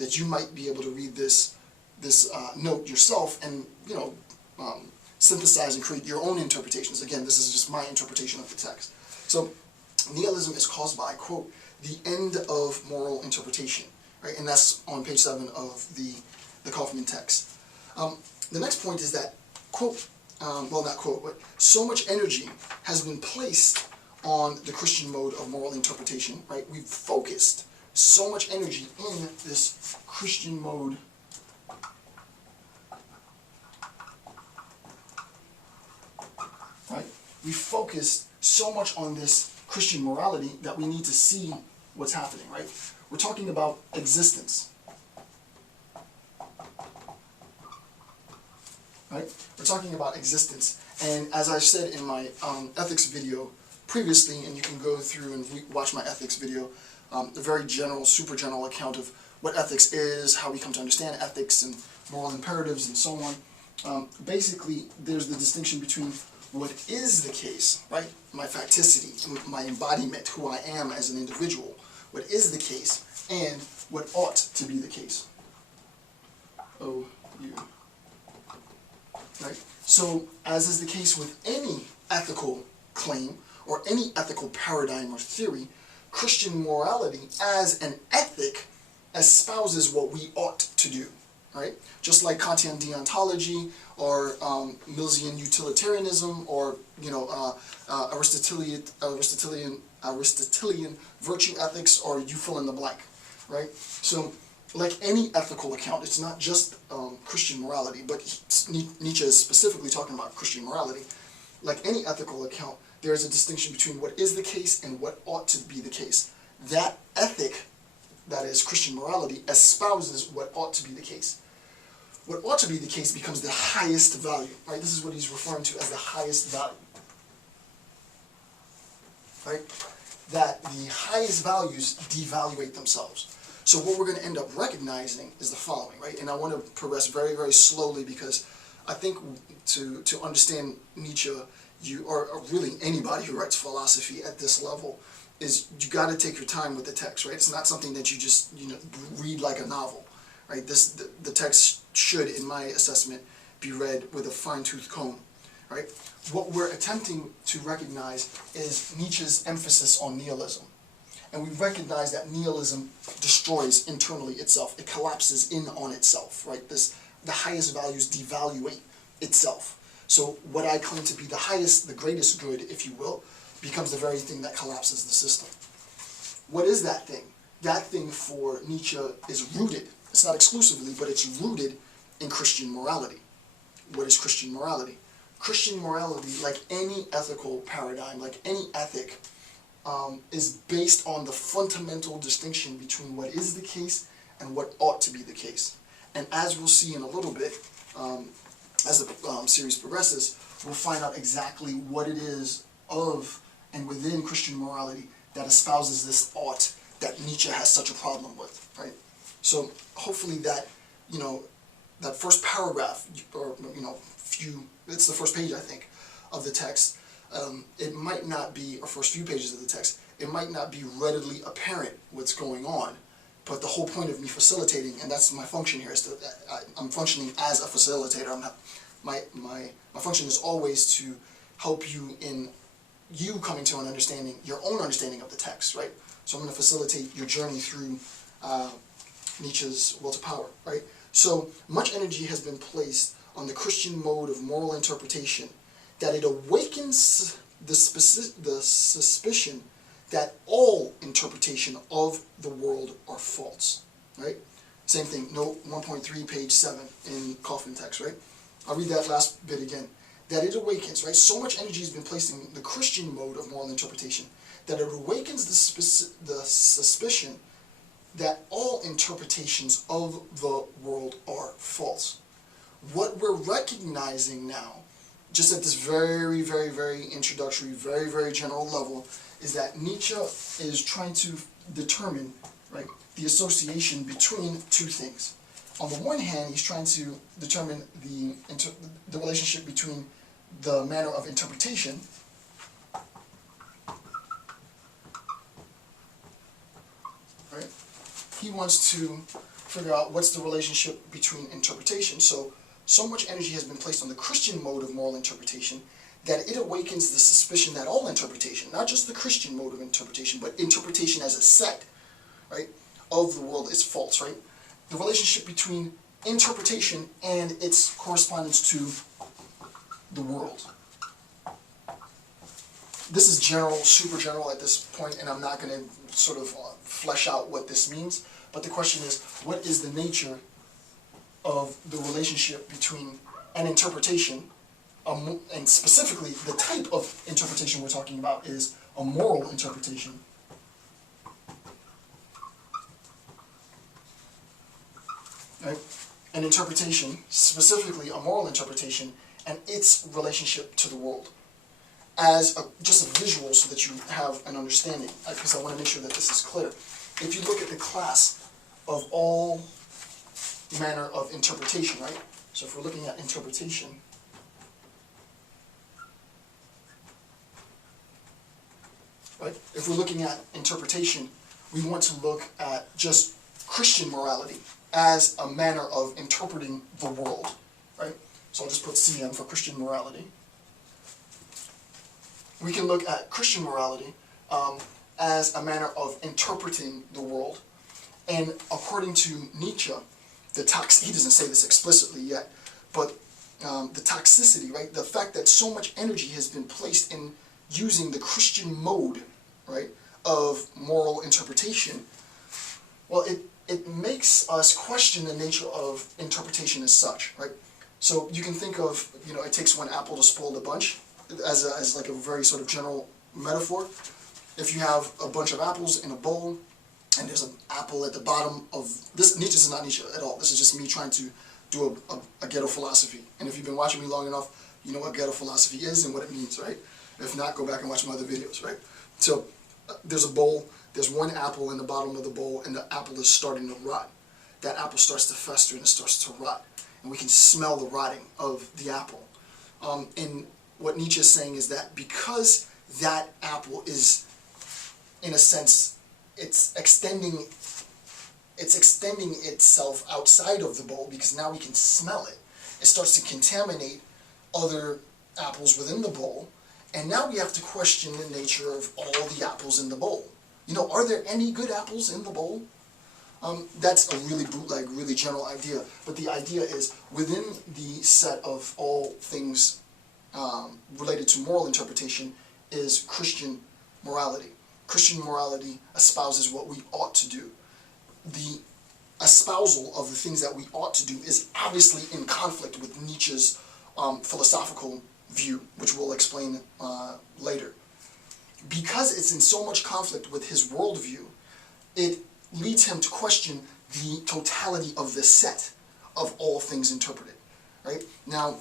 that you might be able to read this note yourself and, synthesize and create your own interpretations. Again, this is just my interpretation of the text. So, nihilism is caused by, quote, the end of moral interpretation, right? And that's on page 7 of the Kaufman text. The next point is that, quote, well, not quote, but so much energy has been placed on the Christian mode of moral interpretation, right? We've focused so much energy in this Christian mode right? We focused so much on this Christian morality that we need to see what's happening, right? We're talking about existence, right? We're talking about existence, and as I said in my ethics video previously, and you can go through and watch my ethics video, a very general, super general account of what ethics is, how we come to understand ethics and moral imperatives and so on. Basically, there's the distinction between what is the case, right? My facticity, my embodiment, who I am as an individual, what is the case, and what ought to be the case. O-U. Right? So, as is the case with any ethical claim, or any ethical paradigm or theory, Christian morality as an ethic espouses what we ought to do, right? Just like Kantian deontology, or Millesian utilitarianism, or Aristotelian virtue ethics, or you fill in the blank, right? So, like any ethical account, it's not just Christian morality, but Nietzsche is specifically talking about Christian morality. Like any ethical account, there is a distinction between what is the case and what ought to be the case. That ethic, that is Christian morality, espouses what ought to be the case. What ought to be the case becomes the highest value, right? This is what he's referring to as the highest value, right? That the highest values devaluate themselves. So what we're going to end up recognizing is the following, right? And I want to progress very, very slowly because I think to understand Nietzsche, or really anybody who writes philosophy at this level, is you got to take your time with the text, right? It's not something that you just read like a novel, right? The text should, in my assessment, be read with a fine-tooth comb, right? What we're attempting to recognize is Nietzsche's emphasis on nihilism. And we recognize that nihilism destroys internally itself. It collapses in on itself, right? The highest values devaluate itself. So what I claim to be the highest, the greatest good, if you will, becomes the very thing that collapses the system. What is that thing? That thing for Nietzsche is rooted. It's not exclusively, but it's rooted in Christian morality. What is Christian morality? Christian morality, like any ethical paradigm, like any ethic, is based on the fundamental distinction between what is the case and what ought to be the case. And as we'll see in a little bit, as the series progresses, we'll find out exactly what it is of and within Christian morality that espouses this ought that Nietzsche has such a problem with, right? So hopefully that, that first paragraph, or, it's the first page, I think, of the text, it might not be, or first few pages of the text, it might not be readily apparent what's going on, but the whole point of me facilitating, and that's my function here, is to, I'm functioning as a facilitator. My function is always to help you in you coming to an understanding, your own understanding of the text, right? So I'm going to facilitate your journey through Nietzsche's Will to Power, right? So much energy has been placed on the Christian mode of moral interpretation that it awakens the suspicion that all interpretation of the world are false, right? Same thing, note 1.3, page 7 in Kaufman text, right? I'll read that last bit again. That it awakens, right? So much energy has been placed in the Christian mode of moral interpretation that it awakens the suspicion that all interpretations of the world are false. What we're recognizing now, just at this very, very, very introductory, very, very general level, is that Nietzsche is trying to determine, right, the association between two things. On the one hand, he's trying to determine the relationship between the manner of interpretation right? He wants to figure out what's the relationship between interpretation. So much energy has been placed on the Christian mode of moral interpretation that it awakens the suspicion that all interpretation, not just the Christian mode of interpretation, but interpretation as a set, right, of the world is false, right? The relationship between interpretation and its correspondence to the world. This is general, super general at this point, and I'm not going to sort of flesh out what this means, but the question is, what is the nature of the relationship between an interpretation, and specifically the type of interpretation we're talking about is a moral interpretation, right? An interpretation, specifically a moral interpretation, and its relationship to the world, as just a visual so that you have an understanding, because I want to make sure that this is clear. If you look at the class of all manner of interpretation, right? So if we're looking at interpretation, right? If we're looking at interpretation, we want to look at just Christian morality as a manner of interpreting the world, right? So I'll just put CM for Christian morality. We can look at Christian morality as a manner of interpreting the world. And according to Nietzsche, he doesn't say this explicitly yet, but the toxicity, right? The fact that so much energy has been placed in using the Christian mode, right, of moral interpretation, well, it makes us question the nature of interpretation as such, right? So you can think of, it takes one apple to spoil the bunch, as like a very sort of general metaphor. If you have a bunch of apples in a bowl, and there's an apple at the bottom of this, Nietzsche is not Nietzsche at all. This is just me trying to do a ghetto philosophy. And if you've been watching me long enough, you know what ghetto philosophy is and what it means, right? If not, go back and watch my other videos, right? So there's a bowl, there's one apple in the bottom of the bowl, and the apple is starting to rot. That apple starts to fester and it starts to rot. And we can smell the rotting of the apple. And what Nietzsche is saying is that because that apple is, in a sense, it's extending itself outside of the bowl, because now we can smell it. It starts to contaminate other apples within the bowl, and now we have to question the nature of all the apples in the bowl. Are there any good apples in the bowl? That's a really bootleg, really general idea, but the idea is within the set of all things related to moral interpretation is Christian morality. Christian morality espouses what we ought to do. The espousal of the things that we ought to do is obviously in conflict with Nietzsche's philosophical view, which we'll explain later. Because it's in so much conflict with his worldview, it leads him to question the totality of the set of all things interpreted. Right? Now,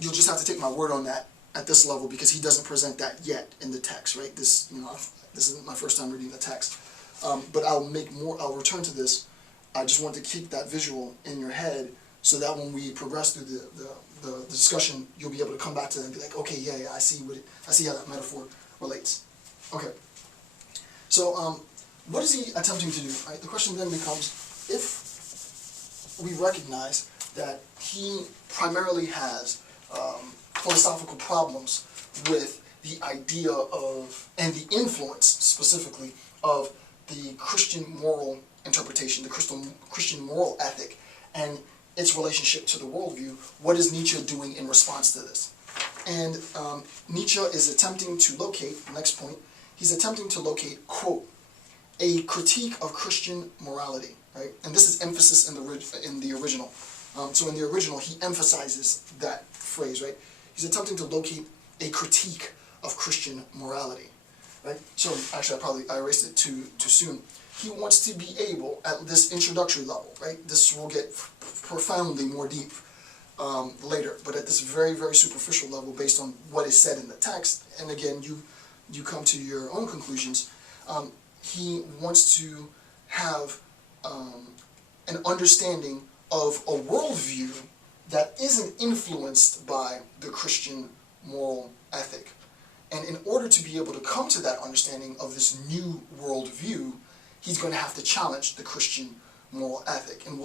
you'll just have to take my word on that at this level, because he doesn't present that yet in the text. Right? This isn't my first time reading the text, but I'll return to this. I just want to keep that visual in your head so that when we progress through the discussion, you'll be able to come back to it and be like, okay, yeah, I see how that metaphor relates. Okay. So, what is he attempting to do? Right? The question then becomes, if we recognize that he primarily has philosophical problems with the idea of, and the influence specifically, of the Christian moral interpretation, the Christian moral ethic, and its relationship to the worldview, what is Nietzsche doing in response to this? And Nietzsche is attempting to locate, next point, he's attempting to locate, quote, a critique of Christian morality, right? And this is emphasis in the original. So in the original, he emphasizes that phrase, right? He's attempting to locate a critique of Christian morality, right? So actually, I erased it too soon. He wants to be able, at this introductory level, right? This will get profoundly more deep later, but at this very, very superficial level, based on what is said in the text, and again, you come to your own conclusions. He wants to have an understanding of a worldview that isn't influenced by the Christian moral ethic. And in order to be able to come to that understanding of this new worldview, he's going to have to challenge the Christian moral ethic. And we'll